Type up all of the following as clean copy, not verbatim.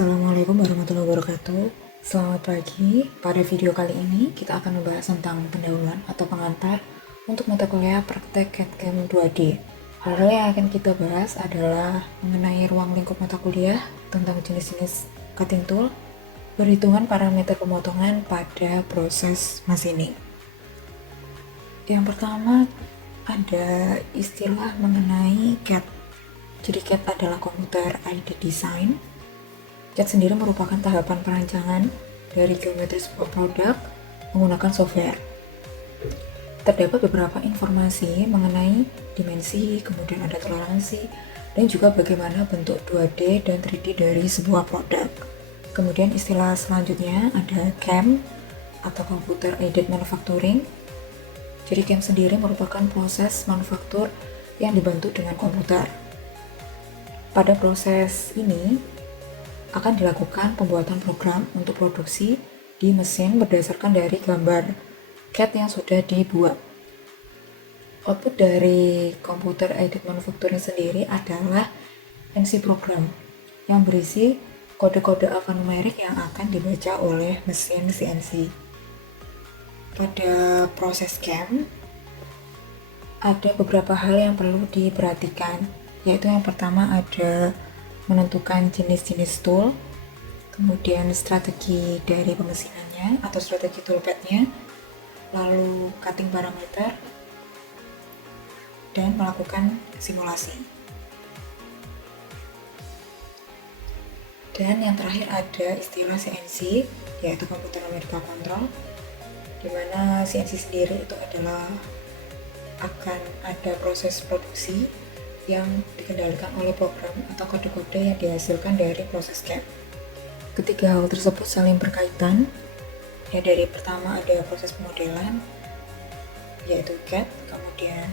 Assalamualaikum warahmatullahi wabarakatuh. Selamat pagi. Pada video kali ini kita akan membahas tentang pendahuluan atau pengantar untuk mata kuliah praktek CAD/CAM 2D. Hal yang akan kita bahas adalah mengenai ruang lingkup mata kuliah, tentang jenis-jenis cutting tool, perhitungan parameter pemotongan pada proses machining. Yang pertama ada istilah mengenai CAD. Jadi CAD adalah Computer Aided Design. CAD sendiri merupakan tahapan perancangan dari geometri sebuah produk menggunakan software. Terdapat beberapa informasi mengenai dimensi, kemudian ada toleransi, dan juga bagaimana bentuk 2D dan 3D dari sebuah produk. Kemudian istilah selanjutnya ada CAM atau Computer Aided Manufacturing. Jadi CAM sendiri merupakan proses manufaktur yang dibantu dengan komputer. Pada proses ini akan dilakukan pembuatan program untuk produksi di mesin berdasarkan dari gambar CAD yang sudah dibuat. Output dari Computer Aided Manufacturing sendiri adalah NC program yang berisi kode-kode alfanumerik yang akan dibaca oleh mesin CNC. Pada proses CAM ada beberapa hal yang perlu diperhatikan, yaitu yang pertama ada menentukan jenis-jenis tool, kemudian strategi dari pemesinannya atau strategi toolpadnya, lalu cutting parameter, dan melakukan simulasi. Dan yang terakhir ada istilah CNC, yaitu Computer Numerical Control, di mana CNC sendiri itu adalah akan ada proses produksi yang dikendalikan oleh program atau kode-kode yang dihasilkan dari proses CAM. Ketiga hal tersebut saling berkaitan. Ya, dari pertama ada proses pemodelan, yaitu CAD, kemudian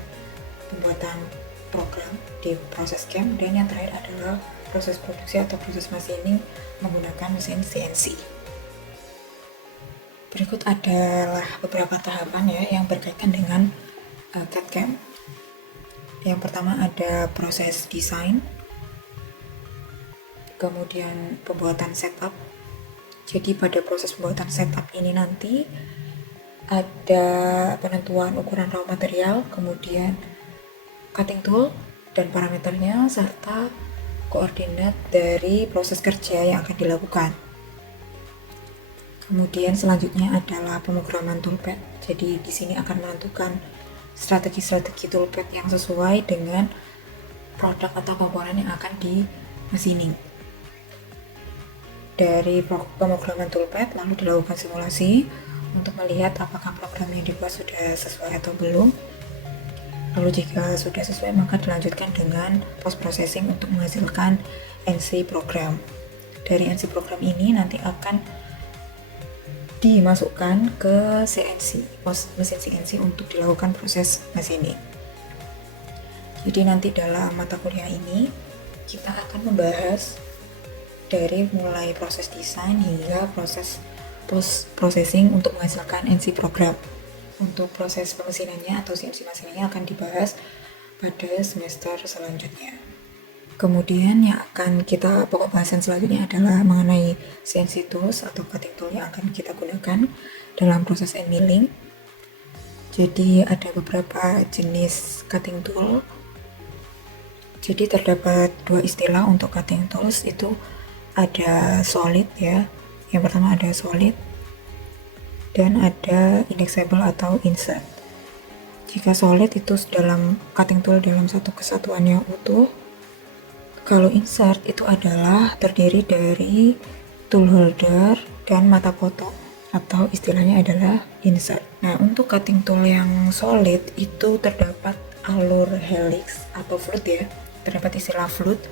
pembuatan program di proses CAM, dan yang terakhir adalah proses produksi atau proses machining menggunakan mesin CNC. Berikut adalah beberapa tahapan yang berkaitan dengan CAD/CAM. Yang pertama ada proses desain, kemudian pembuatan setup. Jadi pada proses pembuatan setup ini nanti ada penentuan ukuran raw material, kemudian cutting tool dan parameternya, serta koordinat dari proses kerja yang akan dilakukan. Kemudian selanjutnya adalah pemrograman toolpad. Jadi di sini akan menentukan strategi-strategi toolpad yang sesuai dengan produk atau komponen yang akan di machining. Dari pemrograman toolpad lalu dilakukan simulasi untuk melihat apakah program yang dibuat sudah sesuai atau belum. Lalu jika sudah sesuai maka dilanjutkan dengan post processing untuk menghasilkan NC program. Dari NC program ini nanti akan dimasukkan ke CNC, mesin CNC untuk dilakukan proses machining. Jadi nanti dalam mata kuliah ini kita akan membahas dari mulai proses desain hingga proses post processing untuk menghasilkan NC program. Untuk proses pemesinannya atau CNC machiningnya akan dibahas pada semester selanjutnya. Kemudian yang akan kita pokok bahasan selanjutnya adalah mengenai CNC tools atau cutting tool yang akan kita gunakan dalam proses end milling. Jadi ada beberapa jenis cutting tool. Jadi terdapat dua istilah untuk cutting tools, itu ada solid ya. Yang pertama ada solid dan ada indexable atau insert. Jika solid itu dalam cutting tool dalam satu kesatuan yang utuh. Kalau insert itu adalah terdiri dari tool holder dan mata potong, atau istilahnya adalah insert. Nah, untuk cutting tool yang solid itu terdapat alur helix atau flute ya. Terdapat istilah flute,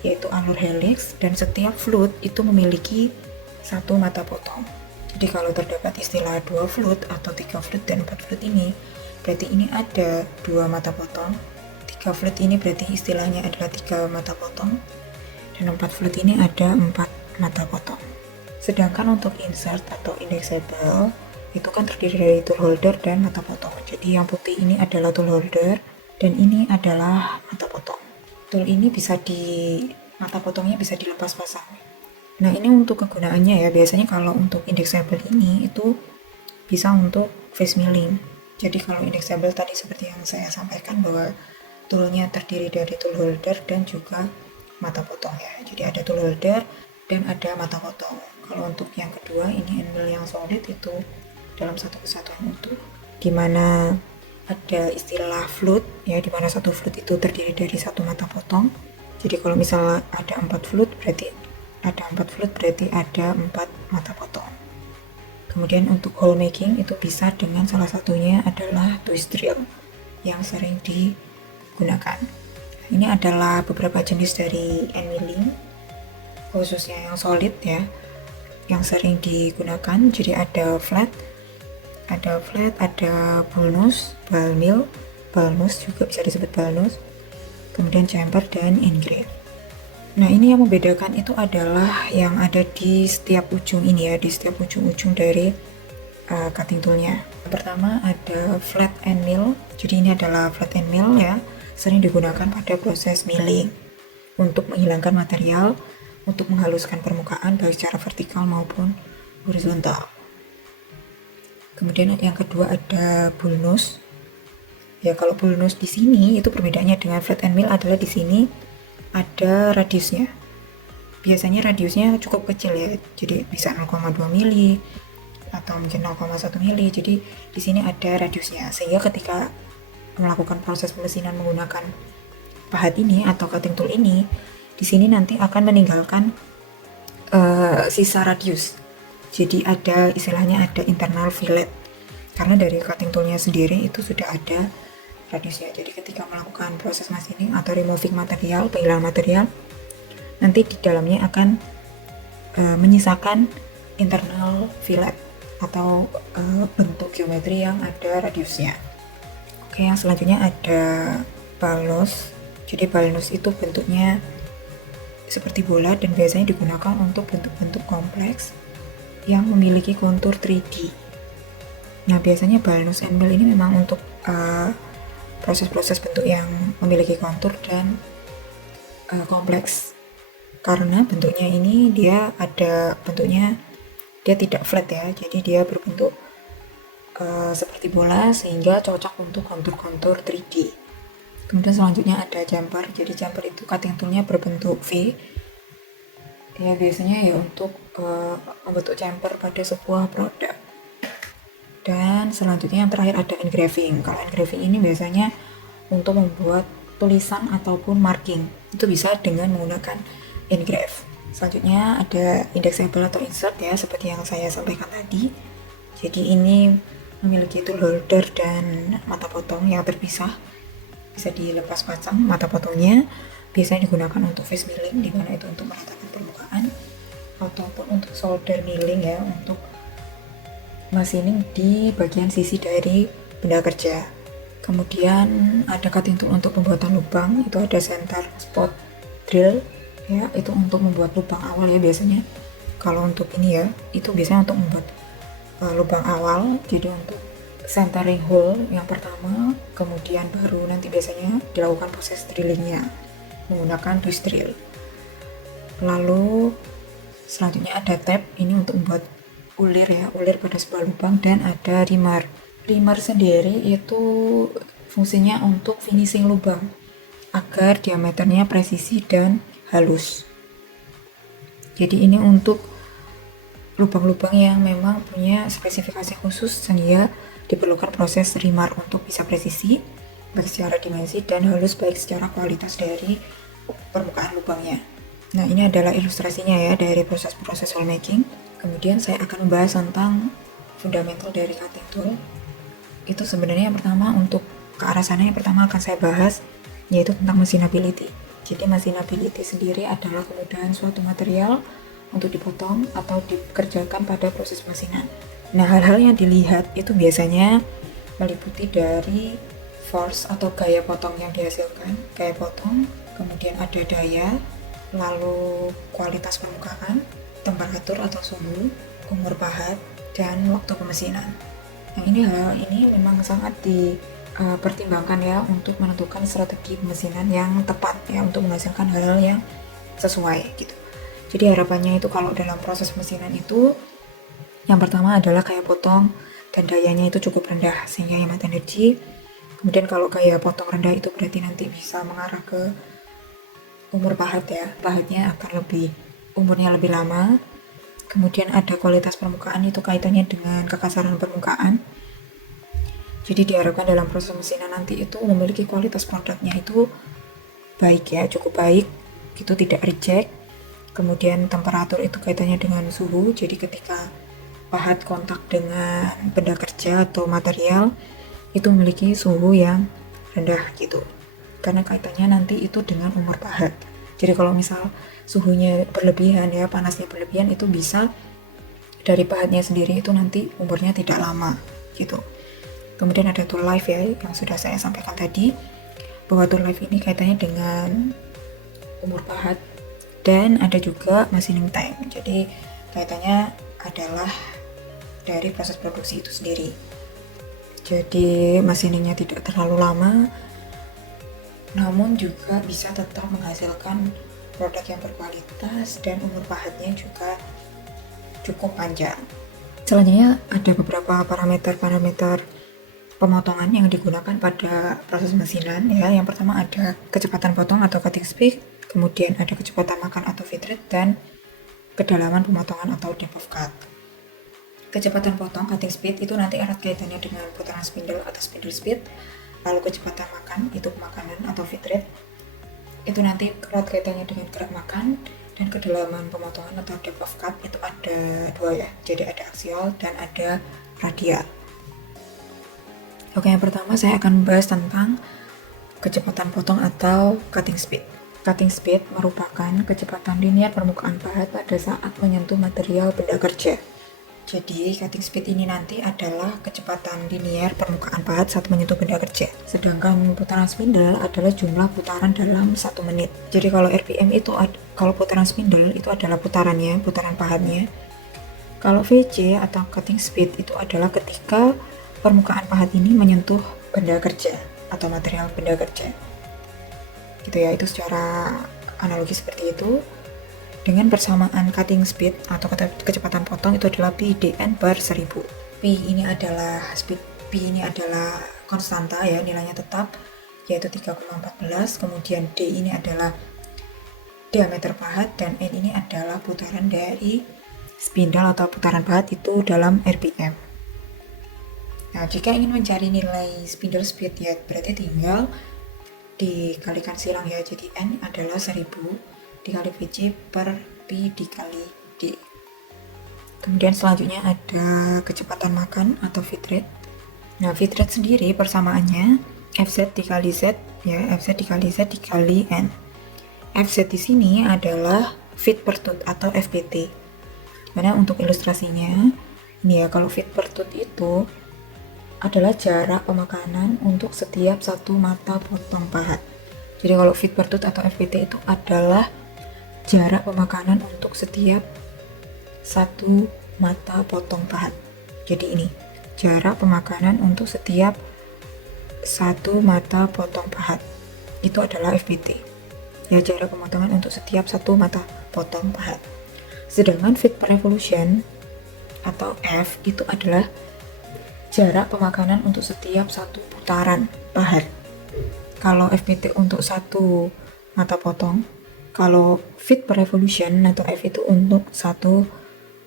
yaitu alur helix, dan setiap flute itu memiliki satu mata potong. Jadi kalau terdapat istilah 2 flute atau 3 flute dan 4 flute ini, berarti ini ada 2 mata potong. 3 flute ini berarti istilahnya adalah 3 mata potong, dan 4 flute ini ada 4 mata potong. Sedangkan untuk insert atau indexable itu kan terdiri dari tool holder dan mata potong. Jadi yang putih ini adalah tool holder dan ini adalah mata potong. Tool ini mata potongnya bisa dilepas pasang. Nah, ini untuk kegunaannya ya, biasanya kalau untuk indexable ini itu bisa untuk face milling. Jadi kalau indexable tadi seperti yang saya sampaikan bahwa toolnya terdiri dari tool holder dan juga mata potong ya. Jadi ada tool holder dan ada mata potong. Kalau untuk yang kedua ini end mill yang solid itu dalam satu kesatuan utuh, di mana ada istilah float ya, di mana satu float itu terdiri dari satu mata potong. Jadi kalau misalnya ada 4 float berarti ada 4 mata potong. Kemudian untuk hole making itu bisa dengan salah satunya adalah twist drill yang sering digunakan. Ini adalah beberapa jenis dari end milling, khususnya yang solid ya, yang sering digunakan. Jadi ada flat, ada bull nose, ball mill, ball nose juga bisa disebut ball nose, kemudian chamfer dan engrave. Nah, ini yang membedakan itu adalah yang ada di setiap ujung ini ya, di setiap ujung-ujung dari cutting toolnya. Pertama ada flat end mill. Jadi ini adalah flat end mill ya, sering digunakan pada proses milling untuk menghilangkan material, untuk menghaluskan permukaan baik secara vertikal maupun horizontal. Kemudian yang kedua ada bull nose. Ya, kalau bull nose di sini itu perbedaannya dengan flat end mill adalah di sini ada radiusnya. Biasanya radiusnya cukup kecil ya, jadi bisa 0,2 mili atau mungkin 0,1 mili. Jadi di sini ada radiusnya, sehingga ketika melakukan proses pemesinan menggunakan pahat ini atau cutting tool ini, di sini nanti akan meninggalkan sisa radius. Jadi ada istilahnya ada internal fillet, karena dari cutting toolnya sendiri itu sudah ada radiusnya. Jadi ketika melakukan proses machining atau removing material, penghilangan material, nanti di dalamnya akan menyisakan internal fillet atau bentuk geometri yang ada radiusnya. Oke, yang selanjutnya ada ball nose. Jadi ball nose itu bentuknya seperti bola dan biasanya digunakan untuk bentuk-bentuk kompleks yang memiliki kontur 3D. Nah, biasanya ball nose and mill ini memang untuk proses-proses bentuk yang memiliki kontur dan kompleks, karena bentuknya ini dia tidak flat ya, jadi dia berbentuk seperti bola sehingga cocok untuk kontur-kontur 3D. Kemudian selanjutnya ada jumper. Jadi jumper itu cutting toolnya berbentuk V ya, biasanya ya untuk membentuk jumper pada sebuah produk. Dan selanjutnya yang terakhir ada engraving. Kalau engraving ini biasanya untuk membuat tulisan ataupun marking, itu bisa dengan menggunakan engrave. Selanjutnya ada indexable atau insert ya, seperti yang saya sampaikan tadi. Jadi ini memiliki tool holder dan mata potong yang terpisah, bisa dilepas pasang mata potongnya. Biasanya digunakan untuk face milling, di mana itu untuk meratakan permukaan, ataupun untuk solder milling ya, untuk machining di bagian sisi dari benda kerja. Kemudian ada cutting tool untuk pembuatan lubang, itu ada center spot drill ya, itu untuk membuat lubang awal ya biasanya. Kalau untuk ini ya, itu biasanya untuk membuat lubang awal, jadi untuk centering hole yang pertama, kemudian baru nanti biasanya dilakukan proses drillingnya menggunakan twist drill. Lalu selanjutnya ada tab, ini untuk membuat ulir ya, ulir pada sebuah lubang, dan ada rimmer. Rimmer sendiri itu fungsinya untuk finishing lubang agar diameternya presisi dan halus. Jadi ini untuk lubang-lubang yang memang punya spesifikasi khusus sehingga diperlukan proses rimmer untuk bisa presisi baik secara dimensi dan halus baik secara kualitas dari permukaan lubangnya. Nah, ini adalah ilustrasinya ya dari proses-proses hole making. Kemudian saya akan membahas tentang fundamental dari cutting tool. Itu sebenarnya yang pertama, untuk ke arah sana yang pertama akan saya bahas yaitu tentang machinability. Jadi machinability sendiri adalah kemudahan suatu material untuk dipotong atau dikerjakan pada proses machinan. Nah, hal-hal yang dilihat itu biasanya meliputi dari force atau gaya potong yang dihasilkan, gaya potong, kemudian ada daya, lalu kualitas permukaan, temperatur atau suhu, umur pahat, dan waktu pemesinan. Nah, hal ini memang sangat dipertimbangkan ya untuk menentukan strategi pemesinan yang tepat ya, untuk menghasilkan hal-hal yang sesuai gitu. Jadi harapannya itu kalau dalam proses mesinan itu, yang pertama adalah gaya potong dan dayanya itu cukup rendah sehingga hemat energi. Kemudian kalau gaya potong rendah itu berarti nanti bisa mengarah ke umur pahat ya, pahatnya akan umurnya lebih lama. Kemudian ada kualitas permukaan, itu kaitannya dengan kekasaran permukaan. Jadi diharapkan dalam proses mesinan nanti itu memiliki kualitas produknya itu baik ya, cukup baik, itu tidak reject. Kemudian temperatur itu kaitannya dengan suhu, jadi ketika pahat kontak dengan benda kerja atau material itu memiliki suhu yang rendah gitu, karena kaitannya nanti itu dengan umur pahat. Jadi kalau misal suhunya berlebihan ya, panasnya berlebihan, itu bisa dari pahatnya sendiri itu nanti umurnya tidak lama gitu. Kemudian ada tool life ya, yang sudah saya sampaikan tadi, bahwa tool life ini kaitannya dengan umur pahat. Dan ada juga machining time, jadi kaitannya adalah dari proses produksi itu sendiri. Jadi machiningnya tidak terlalu lama, namun juga bisa tetap menghasilkan produk yang berkualitas dan umur pahatnya juga cukup panjang. Selanjutnya ada beberapa parameter pemotongan yang digunakan pada proses mesinan ya. Yang pertama ada kecepatan potong atau cutting speed, kemudian ada kecepatan makan atau feed rate, dan kedalaman pemotongan atau depth of cut. Kecepatan potong cutting speed itu nanti erat kaitannya dengan putaran spindle atau spindle speed. Lalu kecepatan makan itu pemakanan atau feed rate, itu nanti erat kaitannya dengan gerak makan. Dan kedalaman pemotongan atau depth of cut itu ada dua ya, jadi ada aksial dan ada radial. Oke, yang pertama saya akan membahas tentang kecepatan potong atau cutting speed. Cutting speed merupakan kecepatan linear permukaan pahat pada saat menyentuh material benda kerja. Jadi cutting speed ini nanti adalah kecepatan linear permukaan pahat saat menyentuh benda kerja. Sedangkan putaran spindle adalah jumlah putaran dalam 1 menit. Jadi kalau RPM itu, kalau putaran spindle itu adalah putarannya, putaran pahatnya. Kalau VC atau cutting speed itu adalah ketika permukaan pahat ini menyentuh benda kerja atau material benda kerja. Gitu ya, itu secara analogi seperti itu. Dengan persamaan cutting speed atau kecepatan potong itu adalah P/dn per 1000. P ini adalah konstanta ya, nilainya tetap yaitu 3,14. Kemudian D ini adalah diameter pahat dan N ini adalah putaran dari spindle atau putaran pahat itu dalam RPM. Nah, jika ingin mencari nilai spindle speed ya berarti tinggal dikalikan silang ya. Jadi N adalah 1000 dikali VC per P dikali D. Kemudian selanjutnya ada kecepatan makan atau feed rate. Nah, feed rate sendiri persamaannya Fz dikali Z ya, Fz dikali Z dikali N. Fz di sini adalah feet per tooth atau FPT. Dimana untuk ilustrasinya ini ya, kalau feet per tooth itu adalah jarak pemakanan untuk setiap satu mata potong pahat. Jadi kalau feet per tooth atau FPT itu adalah jarak pemakanan untuk setiap satu mata potong pahat. Jadi ini jarak pemakanan untuk setiap satu mata potong pahat itu adalah FPT ya, jarak pemotongan untuk setiap satu mata potong pahat. Sedangkan feet per revolution atau F itu adalah jarak pemakanan untuk setiap satu putaran pahat. Kalau FPT untuk satu mata potong, kalau feet per revolution atau F itu untuk satu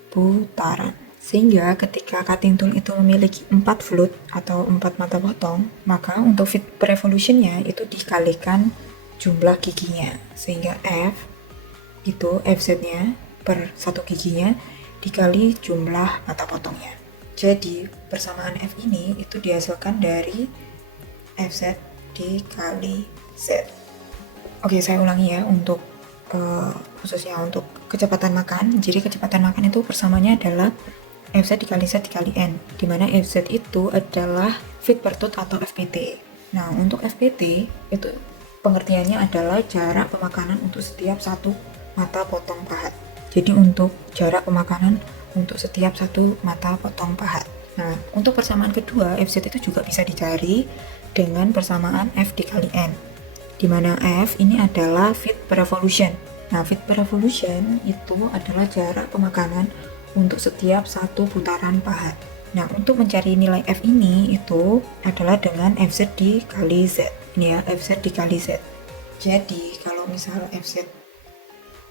putaran. Sehingga ketika cutting tool itu memiliki 4 flute atau 4 mata potong, maka untuk feet per revolutionnya itu dikalikan jumlah giginya. Sehingga F itu FZ-nya per satu giginya dikali jumlah mata potongnya. Jadi persamaan F ini itu dihasilkan dari FZ dikali Z. Oke, saya ulangi ya untuk khususnya untuk kecepatan makan. Jadi kecepatan makan itu persamanya adalah Fz dikali Z dikali N, dimana Fz itu adalah feet per tooth atau FPT. Nah, untuk FPT itu pengertiannya adalah jarak pemakanan untuk setiap satu mata potong pahat. Jadi untuk jarak pemakanan untuk setiap satu mata potong pahat. Nah, untuk persamaan kedua Fz itu juga bisa dicari dengan persamaan F dikali N, dimana F ini adalah feet per revolution. Nah, feet per revolution itu adalah jarak pemakanan untuk setiap satu putaran pahat. Nah, untuk mencari nilai F ini itu adalah dengan Fz dikali Z. Ini ya, Fz dikali Z. Jadi, kalau misal Fz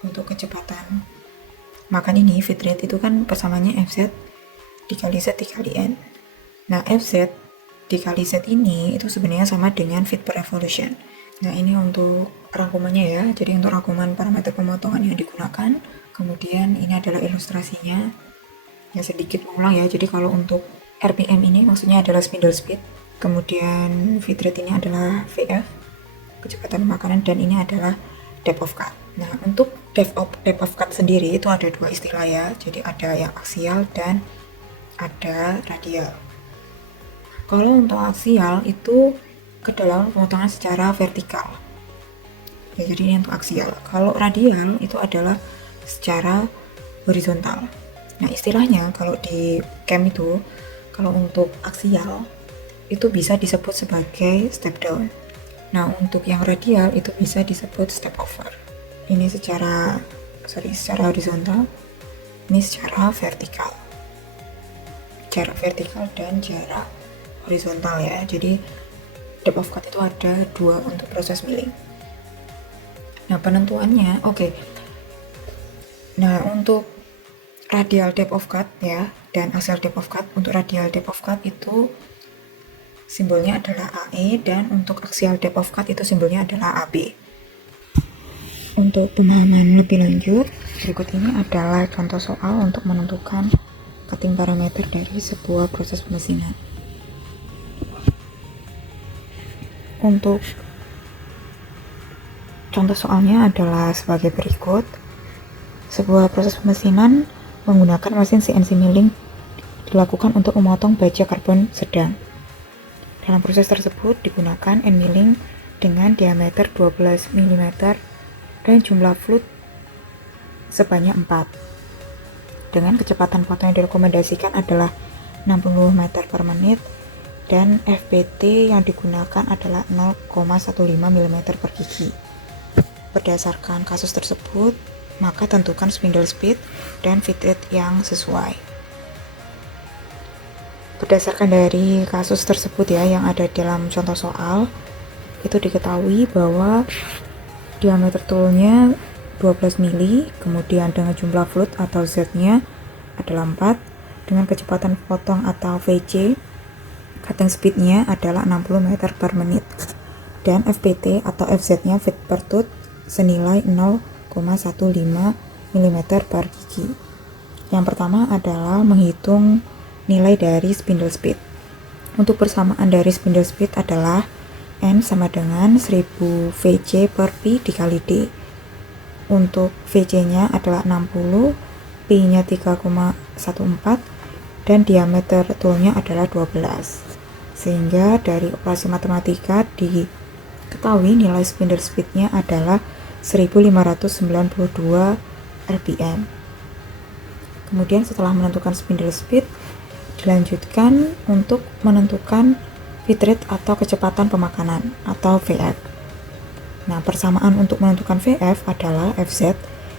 untuk kecepatan makan ini, feed rate itu kan persamaannya Fz dikali Z dikali N. Nah, Fz dikali Z ini itu sebenarnya sama dengan feet per revolution. Nah, ini untuk rangkumannya ya. Jadi untuk rangkuman parameter pemotongan yang digunakan. Kemudian ini adalah ilustrasinya. Ya sedikit mengulang ya. Jadi kalau untuk RPM ini maksudnya adalah spindle speed. Kemudian feed rate ini adalah VF, kecepatan makanan, dan ini adalah depth of cut. Nah, untuk depth of cut sendiri itu ada dua istilah ya. Jadi ada yang aksial dan ada radial. Kalau untuk aksial itu kedalaman pemotongan secara vertikal. Ya, jadi ini untuk aksial. Kalau radial itu adalah secara horizontal. Nah, istilahnya kalau di CAM itu, kalau untuk aksial itu bisa disebut sebagai step down. Nah, untuk yang radial itu bisa disebut step over. Ini secara horizontal, ini secara vertikal. Jarak vertikal dan jarak horizontal ya. Jadi depth of cut itu ada dua untuk proses milling. Nah, penentuannya, oke. Nah, untuk radial depth of cut ya dan axial depth of cut, untuk radial depth of cut itu simbolnya adalah AE dan untuk axial depth of cut itu simbolnya adalah AB. Untuk pemahaman lebih lanjut, berikut ini adalah contoh soal untuk menentukan cutting parameter dari sebuah proses pemesinan. Untuk contoh soalnya adalah sebagai berikut. Sebuah proses pemesinan menggunakan mesin CNC milling dilakukan untuk memotong baja karbon sedang. Dalam proses tersebut digunakan end milling dengan diameter 12 mm dan jumlah flute sebanyak 4. Dengan kecepatan potong yang direkomendasikan adalah 60 meter per menit dan FPT yang digunakan adalah 0,15 mm per gigi. Berdasarkan kasus tersebut, maka tentukan spindle speed dan feed rate yang sesuai. Berdasarkan dari kasus tersebut ya yang ada dalam contoh soal, itu diketahui bahwa diameter toolnya 12 mili, kemudian dengan jumlah flute atau Z-nya adalah 4, dengan kecepatan potong atau VC, cutting speed-nya adalah 60 meter per menit, dan FPT atau FZ-nya feet per tooth senilai 0,15 mm per gigi. Yang pertama adalah menghitung nilai dari spindle speed. Untuk persamaan dari spindle speed adalah N sama dengan 1000 VC per Pi dikali D. Untuk VC-nya adalah 60, Pi-nya 3,14, dan diameter toolnya adalah 12. Sehingga dari operasi matematika diketahui nilai spindle speed-nya adalah 1592 rpm. Kemudian setelah menentukan spindle speed, dilanjutkan untuk menentukan feed rate atau kecepatan pemakanan atau VF. Nah, persamaan untuk menentukan VF adalah Fz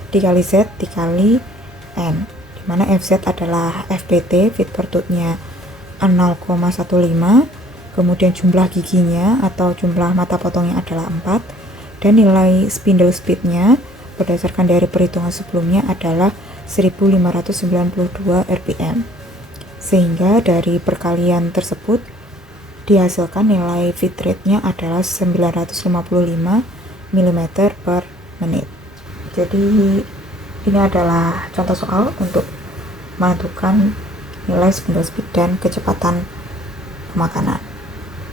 dikali Z dikali N, di mana Fz adalah FPT, feet per tooth-nya 0,15, kemudian jumlah giginya atau jumlah mata potongnya adalah 4, dan nilai spindle speed-nya berdasarkan dari perhitungan sebelumnya adalah 1592 rpm. Sehingga dari perkalian tersebut dihasilkan nilai feed rate-nya adalah 955 mm per menit. Jadi ini adalah contoh soal untuk menentukan nilai spindle speed dan kecepatan pemakanan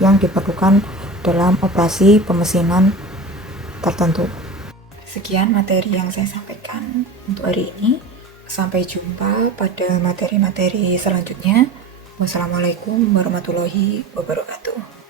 yang diperlukan dalam operasi pemesinan tertentu. Sekian materi yang saya sampaikan untuk hari ini. Sampai jumpa pada materi-materi selanjutnya. Wassalamualaikum warahmatullahi wabarakatuh.